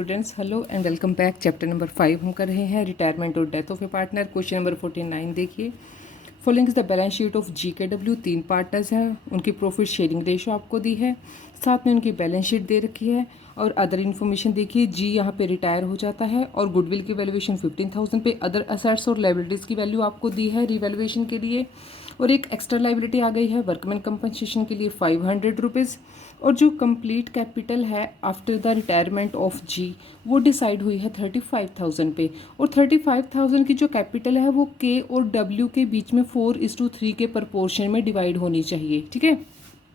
Students, hello and welcome back. Chapter number 5 हम कर रहे हैं रिटायरमेंट और death of A partner. Question number 49 देखिए। Following is the balance sheet of GKW। 3 partners हैं, उनकी प्रॉफिट शेयरिंग रेशो आपको दी है, साथ में उनकी बैलेंस शीट दे रखी है और अदर इन्फॉर्मेशन देखिए। जी यहाँ पे रिटायर हो जाता है और गुडविल की वैल्यूएशन 15,000 पे, अदर असेट्स और लाइबिलिटीज़ की वैल्यू आपको दी है रिवैल्यूएशन के लिए, और एक एक्स्ट्रा लाइबिलिटी आ गई है वर्कमैन कंपनसेशन के लिए 500 रुपीज़। और जो कंप्लीट कैपिटल है आफ्टर द रिटायरमेंट ऑफ जी वो डिसाइड हुई है 35,000 पे, और 35,000 की जो कैपिटल है वो के और डब्ल्यू के बीच में 4:3 के प्रपोर्शन में डिवाइड होनी चाहिए, ठीक है।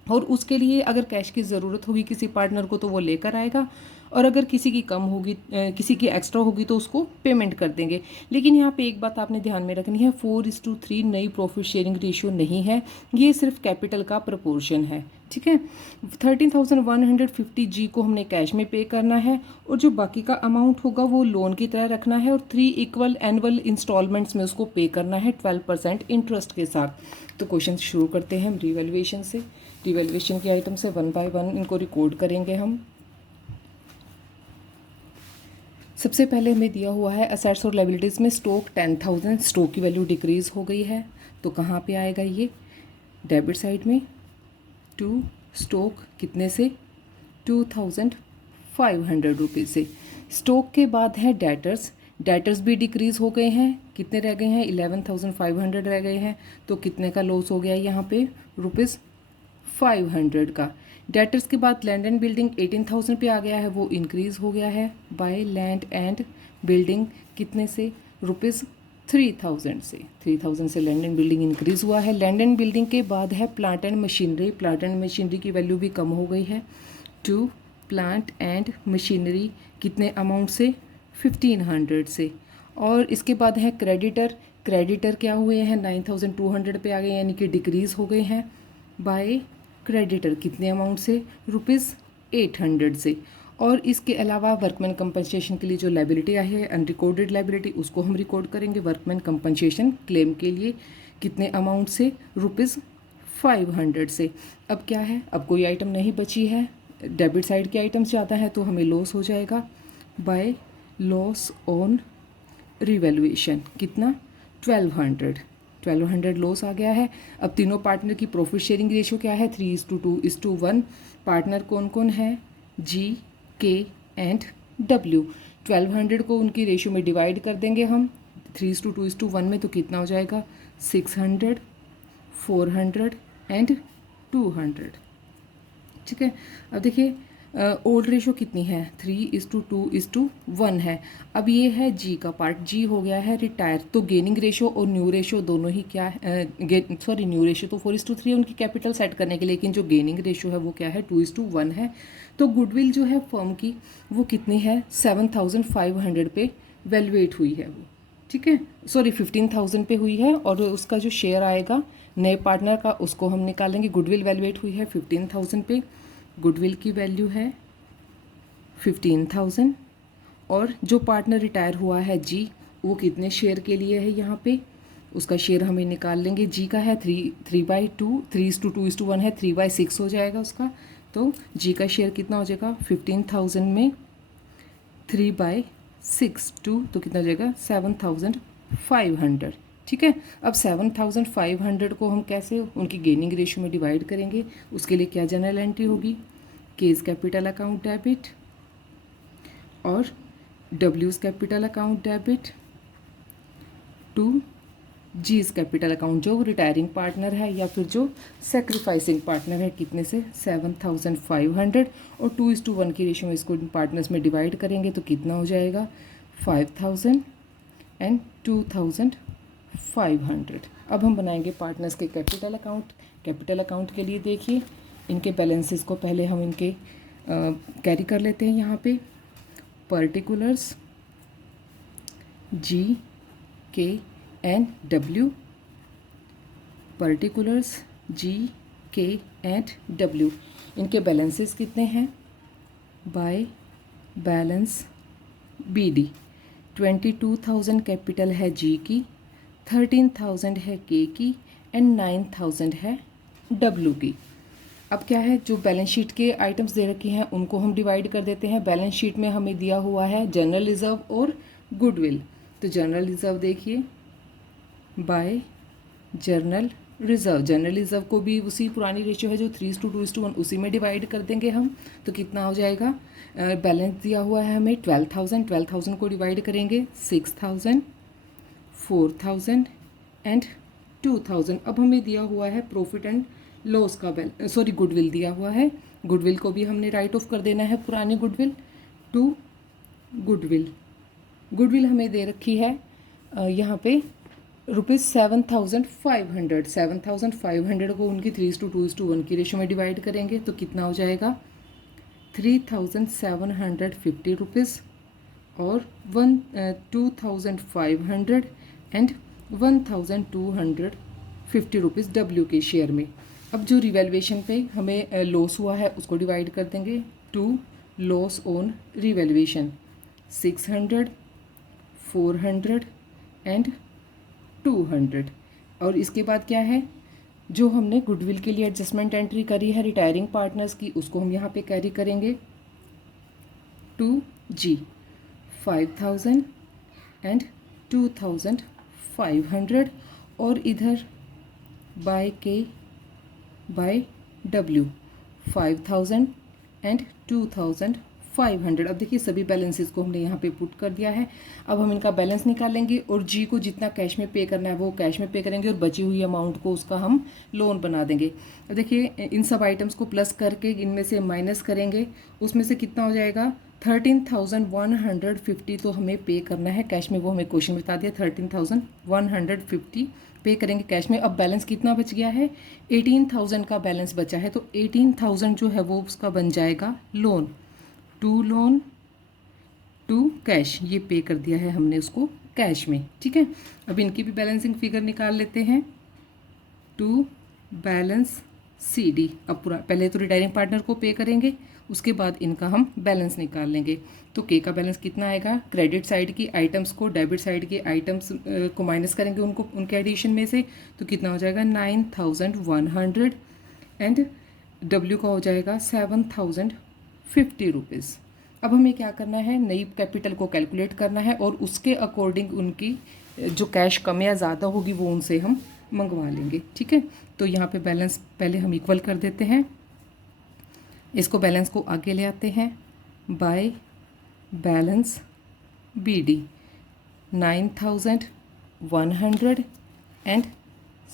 और उसके लिए अगर कैश की ज़रूरत होगी किसी पार्टनर को तो वो लेकर आएगा, और अगर किसी की कम होगी, किसी की एक्स्ट्रा होगी तो उसको पेमेंट कर देंगे। लेकिन यहाँ पे एक बात आपने ध्यान में रखनी है, 4:3 नई प्रॉफिट शेयरिंग रेशियो नहीं है, ये सिर्फ कैपिटल का प्रपोर्शन है, ठीक है। 13,150 जी को हमने कैश में पे करना है, और जो बाकी का अमाउंट होगा वो लोन की तरह रखना है, और 3 इक्वल एनुअल इंस्टॉलमेंट्स में उसको पे करना है 12% इंटरेस्ट के साथ। तो क्वेश्चन शुरू करते हैं हम रिवैल्यूएशन से। रिवैल्यूएशन के आइटम से 1 बाय 1 इनको रिकॉर्ड करेंगे हम। सबसे पहले हमें दिया हुआ है असेट्स और लाइबिलिटीज़ में स्टॉक 10,000, स्टॉक की वैल्यू डिक्रीज़ हो गई है, तो कहाँ पे आएगा ये? डेबिट साइड में टू स्टॉक कितने से? 2,500 रुपीज़ से। स्टॉक के बाद है डेटर्स, डेटर्स भी डिक्रीज़ हो गए हैं, कितने रह गए हैं? 11,500 रह गए हैं, तो कितने का लॉस हो गया यहाँ पे? ₹500 का। डेटर्स के बाद लैंड एंड बिल्डिंग 18,000 पे आ गया है, वो इंक्रीज़ हो गया है बाय लैंड एंड बिल्डिंग कितने से? ₹3,000 से। 3,000 से लैंड एंड बिल्डिंग इंक्रीज़ हुआ है। लैंड एंड बिल्डिंग के बाद है plant and machinery, plant and machinery की वैल्यू भी कम हो गई है। टू प्लांट एंड मशीनरी कितने अमाउंट से? 1,500 से। और इसके बाद है क्रेडिटर, क्रेडिटर क्या हुए हैं? 9,200 पे आ गए, यानी कि डिक्रीज़ हो गए हैं बाय क्रेडिटर कितने अमाउंट से? ₹800 से। और इसके अलावा वर्कमैन कंपनसेशन के लिए जो लाइबिलिटी आई है अनरिकॉर्डेड लाइबिलिटी, उसको हम रिकॉर्ड करेंगे वर्कमैन कंपनसेशन क्लेम के लिए कितने अमाउंट से? ₹500 से। अब क्या है? अब कोई आइटम नहीं बची है, डेबिट साइड के आइटम्स ज़्यादा है, तो हमें लॉस हो जाएगा बाय लॉस ऑन रिवैल्यूएशन कितना? 1,200 लॉस आ गया है। अब तीनों पार्टनर की प्रॉफिट शेयरिंग रेशियो क्या है? 3:2:1। पार्टनर कौन कौन है? जी, के एंड डब्ल्यू। 1,200 को उनकी रेशियो में डिवाइड कर देंगे हम 3:2:1 में, तो कितना हो जाएगा? 600, 400 एंड 200, ठीक है। अब देखिए ओल्ड रेशो कितनी है? 3:2:1 है। अब ये है जी का पार्ट, जी हो गया है रिटायर, तो गेनिंग रेशो और न्यू रेशो दोनों ही क्या है? न्यू रेशो तो 4:3 है उनकी कैपिटल सेट करने के लिए, लेकिन जो गेनिंग रेशो है वो क्या है? 2:1 है। तो गुडविल जो है फर्म की वो कितनी है? 7,500 पे वैल्यूएट हुई है वो, ठीक है। 15,000 पे हुई है, और उसका जो शेयर आएगा नए पार्टनर का उसको हम निकालेंगे। गुडविल वैल्यूएट हुई है 15,000 पे, गुडविल की वैल्यू है 15,000, और जो पार्टनर रिटायर हुआ है जी वो कितने शेयर के लिए है? यहाँ पे उसका शेयर हमें निकाल लेंगे। जी का है 3/2, 3:2:1 है, 3/6 हो जाएगा उसका। तो जी का शेयर कितना हो जाएगा? 15,000 में 3/6 तो कितना हो जाएगा? 7,500, ठीक है। अब 7,500 को हम कैसे उनकी गेनिंग रेशियो में डिवाइड करेंगे? उसके लिए क्या जनरल एंट्री होगी? केज कैपिटल अकाउंट डेबिट और डब्ल्यूज capital account debit to G's capital account, जो रिटायरिंग पार्टनर है या फिर जो सेक्रीफाइसिंग पार्टनर है, कितने से? 7,500, और 2:1 की रेशियो में इसको पार्टनर्स में डिवाइड करेंगे तो कितना हो जाएगा? 5,000 एंड 2,500। अब हम बनाएंगे पार्टनर्स के कैपिटल अकाउंट। कैपिटल अकाउंट के लिए देखिए इनके बैलेंसेस को पहले हम इनके कैरी कर लेते हैं यहाँ पे। पर्टिकुलर्स जी, के एंड डब्ल्यू, पर्टिकुलर्स जी, के एंड डब्ल्यू, इनके बैलेंसेस कितने हैं? By balance B D 22,000 capital है जी की, 13,000 है के की एंड 9,000 है डब्ल्यू की। अब क्या है, जो बैलेंस शीट के आइटम्स दे रखे हैं उनको हम डिवाइड कर देते हैं। बैलेंस शीट में हमें दिया हुआ है जनरल रिजर्व और गुडविल। तो जनरल रिजर्व देखिए bye general reserve, general reserve को भी उसी पुरानी रेशियो है जो 3:2:1 उसी में डिवाइड कर देंगे हम। तो कितना हो जाएगा, बैलेंस दिया हुआ है हमें 12,000, 12,000 को डिवाइड करेंगे 6,000, 4,000 एंड 2,000। अब हमें दिया हुआ है प्रॉफिट एंड लॉस का गुडविल दिया हुआ है। गुडविल को भी हमने राइट ऑफ कर देना है, पुरानी गुडविल टू गुडविल। गुडविल हमें दे रखी है यहाँ पे ₹7,500। 7,500 को उनकी 3:2:1 की रेशो में डिवाइड करेंगे तो कितना हो जाएगा 3,750 रुपीज़ और 2,500 एंड 1,250 रुपीज़ डब्ल्यू के शेयर में। अब जो रिवैल्यूएशन पे हमें लॉस हुआ है उसको डिवाइड कर देंगे to loss on revaluation 600, 400 and 200। और इसके बाद क्या है, जो हमने गुडविल के लिए एडजस्टमेंट एंट्री करी है रिटायरिंग पार्टनर्स की, उसको हम यहाँ पे कैरी करेंगे टू जी 5,000 एंड 2,500 और इधर बाय के बाय डब्ल्यू 5,000 एंड 2,500। अब देखिए सभी बैलेंसेस को हमने यहाँ पे पुट कर दिया है। अब हम इनका बैलेंस निकालेंगे और जी को जितना कैश में पे करना है वो कैश में पे करेंगे और बची हुई अमाउंट को उसका हम लोन बना देंगे। अब देखिए इन सब आइटम्स को प्लस करके इनमें से माइनस करेंगे, उसमें से कितना हो जाएगा 13,150 तो हमें पे करना है कैश में, वो हमें क्वेश्चन बता दिया 13,150 पे करेंगे कैश में। अब बैलेंस कितना बच गया है 18,000 का बैलेंस बचा है, तो 18,000 जो है वो उसका बन जाएगा लोन टू कैश। ये पे कर दिया है हमने उसको कैश में, ठीक है। अब इनकी भी बैलेंसिंग फिगर निकाल लेते हैं टू बैलेंस सी डी। अब पूरा पहले तो रिटायरिंग पार्टनर को पे करेंगे, उसके बाद इनका हम बैलेंस निकाल लेंगे। तो के का बैलेंस कितना आएगा, क्रेडिट साइड की आइटम्स को डेबिट साइड के आइटम्स को माइनस करेंगे उनको उनके एडिशन में से, तो कितना हो जाएगा 9,100 एंड डब्ल्यू का हो जाएगा 7,050 रुपीज़। अब हमें क्या करना है, नई कैपिटल को कैलकुलेट करना है और उसके अकॉर्डिंग उनकी जो कैश कम या ज़्यादा होगी वो उनसे हम मंगवा लेंगे, ठीक है। तो यहाँ पे बैलेंस पहले हम इक्वल कर देते हैं, इसको बैलेंस को आगे ले आते हैं by balance B D 9,100 and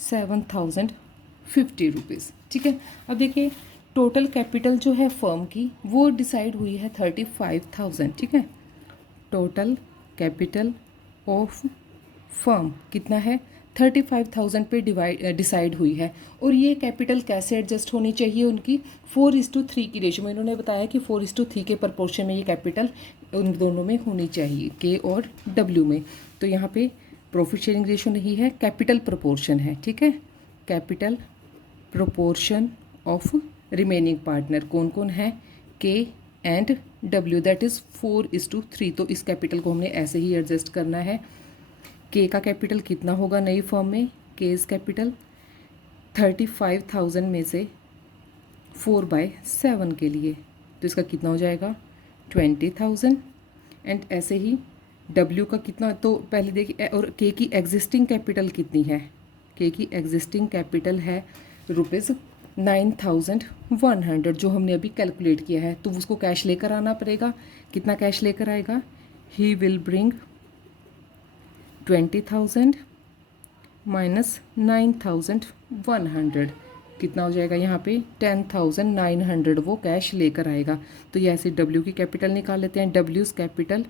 7,050 rupees, ठीक है। अब देखिए टोटल कैपिटल जो है फर्म की वो डिसाइड हुई है 35,000, ठीक है। टोटल कैपिटल ऑफ फर्म कितना है 35,000 पे डिसाइड हुई है। और ये कैपिटल कैसे एडजस्ट होनी चाहिए, उनकी 4:3 की रेशो में। इन्होंने बताया कि 4:3 के प्रपोर्शन में ये कैपिटल उन दोनों में होनी चाहिए, के और डब्ल्यू में। तो यहाँ पे प्रॉफिट शेयरिंग रेशो नहीं है, कैपिटल प्रपोर्शन है, ठीक है। Capital proportion of remaining partner कौन कौन है, के एंड डब्ल्यू, दैट इज़ 4:3। तो इस कैपिटल को हमने ऐसे ही एडजस्ट करना है। के का कैपिटल कितना होगा नई फर्म में, के इज कैपिटल 35,000 में से 4/7 के लिए, तो इसका कितना हो जाएगा 20,000। एंड ऐसे ही डब्ल्यू का कितना, तो पहले देखिए, और के की एग्जिस्टिंग कैपिटल कितनी है, के की एग्जिस्टिंग कैपिटल है ₹9,100 जो हमने अभी कैलकुलेट किया है। तो उसको कैश लेकर आना पड़ेगा। कितना कैश लेकर आएगा, ही विल ब्रिंग 20,000 माइनस 9,100, कितना हो जाएगा यहाँ पे 10,900 वो कैश लेकर आएगा। तो ये ऐसे डब्ल्यू की कैपिटल निकाल लेते हैं, डब्ल्यूज़ कैपिटल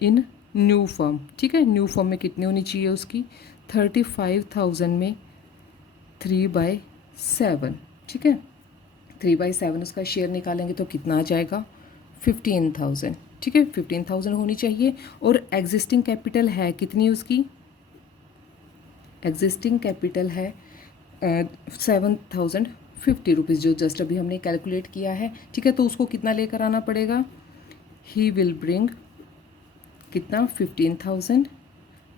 इन न्यू फर्म, ठीक है। न्यू फर्म में कितनी होनी चाहिए उसकी 35,000 में 3/7, ठीक है। 3/7 उसका शेयर निकालेंगे तो कितना आ जाएगा 15,000, ठीक है। 15,000 होनी चाहिए। और एग्जिस्टिंग कैपिटल है कितनी उसकी, एग्जिस्टिंग कैपिटल है 7,050 रुपीज़ जो जस्ट अभी हमने कैलकुलेट किया है, ठीक है। तो उसको कितना लेकर आना पड़ेगा, ही विल ब्रिंग कितना 15,000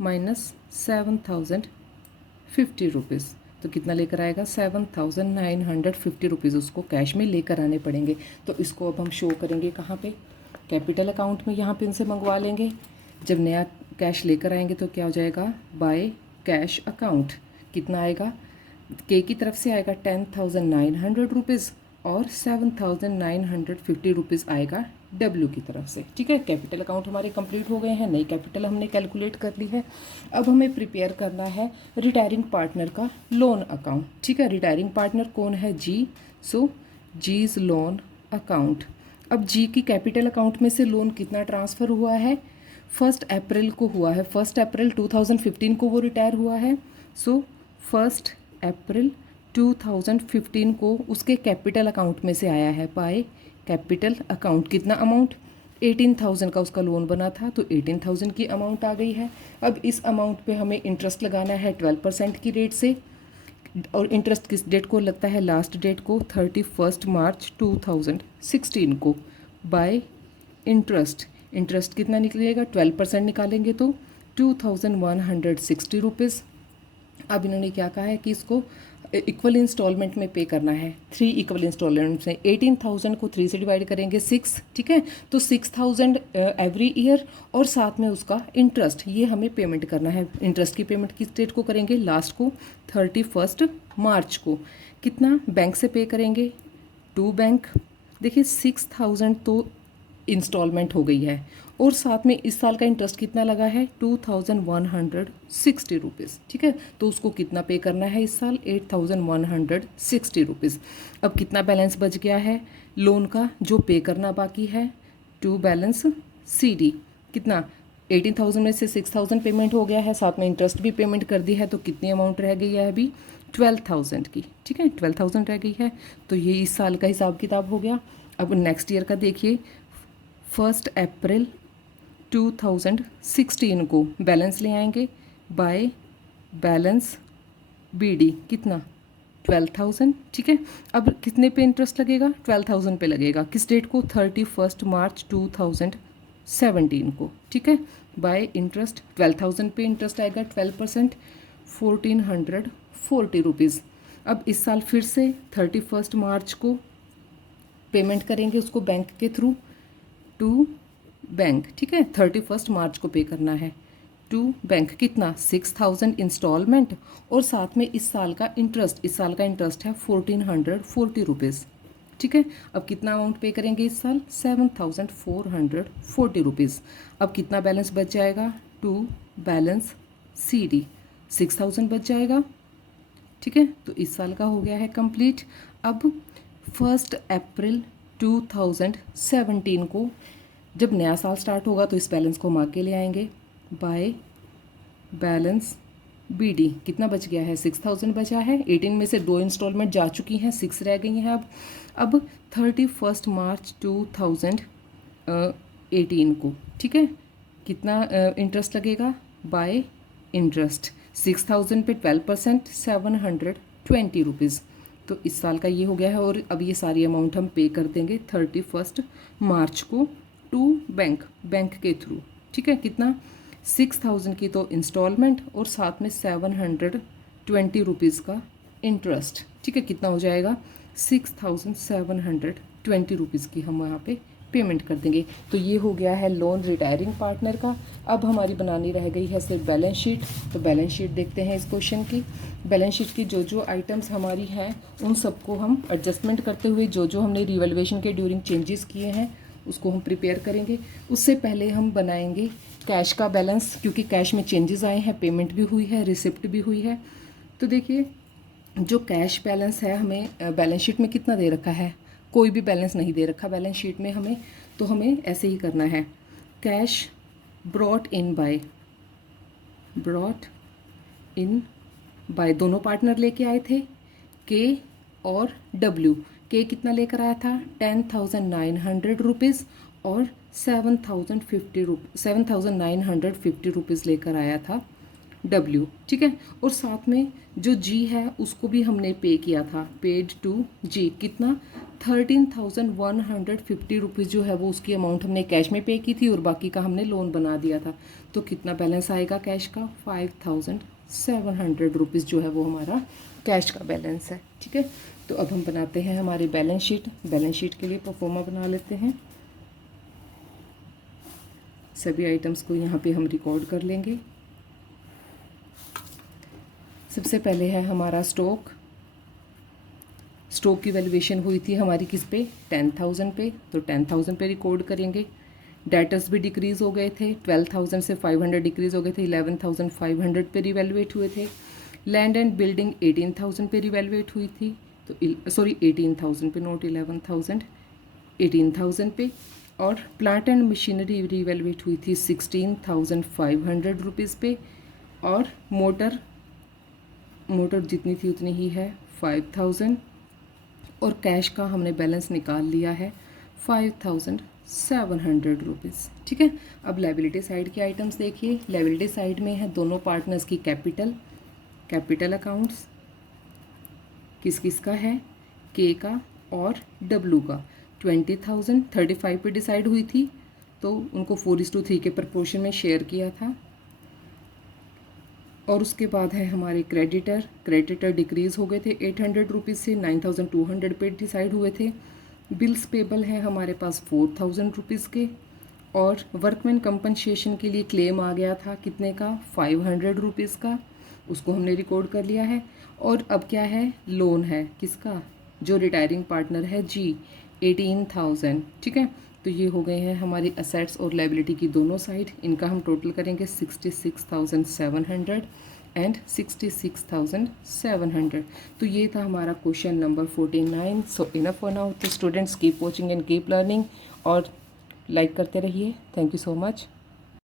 माइनस 7,050 रुपीज़, तो तो कितना लेकर आएगा 7,950 रुपीज़ उसको कैश में लेकर आने पड़ेंगे। तो इसको अब हम शो करेंगे कहाँ पे, कैपिटल अकाउंट में, यहाँ पे इनसे मंगवा लेंगे। जब नया कैश लेकर आएंगे तो क्या हो जाएगा, बाय कैश अकाउंट कितना आएगा, के की तरफ से आएगा 10,900 रुपीज़ और 7,950 रुपीज़ आएगा डब्ल्यू की तरफ से। ठीक है, कैपिटल अकाउंट हमारे कंप्लीट हो गए हैं, नई कैपिटल हमने कैलकुलेट कर ली है। अब हमें प्रिपेयर करना है रिटायरिंग पार्टनर का लोन अकाउंट। ठीक है, रिटायरिंग पार्टनर कौन है, जी, सो जीज लोन अकाउंट। अब जी की कैपिटल अकाउंट में से लोन कितना ट्रांसफ़र हुआ है, 1 अप्रैल को हुआ है, 1 अप्रैल 2015 को वो रिटायर हुआ है। सो 1 अप्रैल 2015 को उसके कैपिटल अकाउंट में से आया है, बाय कैपिटल अकाउंट। कितना अमाउंट, 18,000 का उसका लोन बना था, तो 18,000 की अमाउंट आ गई है। अब इस अमाउंट पे हमें इंटरेस्ट लगाना है 12% की रेट से, और इंटरेस्ट किस डेट को लगता है, लास्ट डेट को 31 मार्च 2016 को, बाय इंटरेस्ट। इंटरेस्ट कितना निकलेगा, 12% निकालेंगे तो 2,160 रुपीज़। अब इन्होंने क्या कहा है कि इसको इक्वल इंस्टॉलमेंट में पे करना है, 3 इक्वल इंस्टॉलमेंट में। 18,000 को 3 से डिवाइड करेंगे 6, ठीक है, तो 6,000 एवरी ईयर, और साथ में उसका इंटरेस्ट, ये हमें पेमेंट करना है। इंटरेस्ट की पेमेंट किस डेट को करेंगे, लास्ट को 31 मार्च को। कितना बैंक से पे करेंगे, टू बैंक। देखिए 6,000 तो इंस्टॉलमेंट हो गई है, और साथ में इस साल का इंटरेस्ट कितना लगा है, 2,160 रुपीज़। ठीक है, तो उसको कितना पे करना है इस साल, 8,160 रुपीज़। अब कितना बैलेंस बच गया है लोन का जो पे करना बाकी है, टू बैलेंस सी डी। कितना, 18,000 में से 6,000 पेमेंट हो गया है, साथ में इंटरेस्ट भी पेमेंट कर दी है, तो कितनी अमाउंट रह गई है अभी, 12,000 की। ठीक है, 12,000 रह गई है, तो ये इस साल का हिसाब किताब हो गया। अब नेक्स्ट ईयर का देखिए, 1 अप्रैल 2016 को बैलेंस ले आएंगे, बाय बैलेंस बीडी। कितना, 12,000। ठीक है, अब कितने पे इंटरेस्ट लगेगा, 12,000 पे लगेगा, किस डेट को, 31 मार्च 2017 को। ठीक है, बाय इंटरेस्ट 12,000 पे इंटरेस्ट आएगा 12%, 1,440 रुपीज़। अब इस साल फिर से 31 मार्च को पेमेंट करेंगे उसको बैंक के थ्रू, टू बैंक। ठीक है, 31 मार्च को पे करना है टू बैंक। कितना, 6,000 इंस्टॉलमेंट, और साथ में इस साल का इंटरेस्ट, इस साल का इंटरेस्ट है 1,440 रुपीज़। ठीक है, अब कितना अमाउंट पे करेंगे इस साल, 7,440 रुपीज़। अब कितना बैलेंस बच जाएगा, टू बैलेंस सी डी, 6,000 बच जाएगा। ठीक है, तो इस साल का हो गया है कंप्लीट। अब 1 अप्रैल 2017 को जब नया साल स्टार्ट होगा तो इस बैलेंस को हम आगे ले आएंगे, बाय बैलेंस बीडी। कितना बच गया है, 6,000 बचा है, 18 में से 2 इंस्टॉलमेंट जा चुकी हैं, 6 रह गई हैं। अब 31 मार्च 2018 को, ठीक है, कितना इंटरेस्ट लगेगा, बाय इंटरेस्ट 6,000 पे 12%, 720 रुपीज़। तो इस साल का ये हो गया है, और अब ये सारी अमाउंट हम पे कर देंगे 31 मार्च को टू बैंक, बैंक के थ्रू। ठीक है, कितना, 6,000 की तो इंस्टॉलमेंट, और साथ में 720 रुपीज़ का इंटरेस्ट। ठीक है, कितना हो जाएगा, 6,720 रुपीज़ की हम वहाँ पे पेमेंट कर देंगे। तो ये हो गया है लोन रिटायरिंग पार्टनर का। अब हमारी बनानी रह गई है सिर्फ बैलेंस शीट। तो बैलेंस शीट देखते हैं इस क्वेश्चन की। बैलेंस शीट की जो जो आइटम्स हमारी हैं उन सबको हम एडजस्टमेंट करते हुए जो जो हमने रिवैल्यूएशन के ड्यूरिंग चेंजेस किए हैं उसको हम प्रिपेयर करेंगे। उससे पहले हम बनाएंगे कैश का बैलेंस, क्योंकि कैश में चेंजेस आए हैं, पेमेंट भी हुई है, रिसिप्ट भी हुई है। तो देखिए जो कैश बैलेंस है हमें बैलेंस शीट में कितना दे रखा है, कोई भी बैलेंस नहीं दे रखा बैलेंस शीट में हमें। तो हमें ऐसे ही करना है, कैश ब्रॉट इन बाय दोनों पार्टनर लेके आए थे, के और डब्ल्यू। के कितना लेकर आया था, 10,900 रुपीज़, और 7,950 रुपीज़ लेकर आया था डब्ल्यू। ठीक है, और साथ में जो जी है उसको भी हमने पे किया था, पेड टू जी। कितना, 13,150 रुपीज़ जो है वो उसकी अमाउंट हमने कैश में पे की थी, और बाकी का हमने लोन बना दिया था। तो कितना बैलेंस आएगा कैश का, 5,700 रुपीज़ जो है वो हमारा कैश का बैलेंस है। ठीक है, तो अब हम बनाते हैं हमारी बैलेंस शीट। बैलेंस शीट के लिए परफॉर्मा बना लेते हैं। सभी आइटम्स को यहाँ पे हम रिकॉर्ड कर लेंगे। सबसे पहले है हमारा स्टॉक। स्टॉक की वैल्यूएशन हुई थी हमारी किस पे, 10,000 पे, तो 10,000 पे रिकॉर्ड करेंगे। डेटर्स भी डिक्रीज़ हो गए थे, 12,000 से 500 डिक्रीज़ हो गए थे, 11,500 पे रिवैल्यूएट हुए थे। लैंड एंड बिल्डिंग 18,000 पे रिवैल्यूएट हुई थी, तो सॉरी 18,000 पे, नॉट 11,000, 18,000 पे। और प्लांट एंड मशीनरी रिवैल्यूएट हुई थी 16,500 रुपीज़ पे। और मोटर जितनी थी उतनी ही है, 5,000। और कैश का हमने बैलेंस निकाल लिया है 5,700 रुपीज़। ठीक है, अब लायबिलिटी साइड के आइटम्स देखिए। लायबिलिटी साइड में है दोनों पार्टनर्स की कैपिटल अकाउंट्स। किस किस का है, के का और डब्लू का। 20,000 35 पे डिसाइड हुई थी, तो उनको 4:3 के प्रपोर्शन में शेयर किया था। और उसके बाद है हमारे क्रेडिटर डिक्रीज़ हो गए थे 800 रुपीज़ से 9,200 पे डिसाइड हुए थे। बिल्स पेबल हैं हमारे पास 4,000 रुपीज़ के। और वर्कमैन कंपनसेशन के लिए क्लेम आ गया था कितने का, 500 रुपीज़ का, उसको हमने रिकॉर्ड कर लिया है। और अब क्या है, लोन है किसका, जो रिटायरिंग पार्टनर है जी, 18,000। ठीक है, तो ये हो गए हैं हमारी असेट्स और लायबिलिटी की दोनों साइड। इनका हम टोटल करेंगे 66,700 एंड 66,700। तो ये था हमारा question number 49। So enough for now. तो students keep watching and keep learning और लाइक करते रहिए। Thank you so much.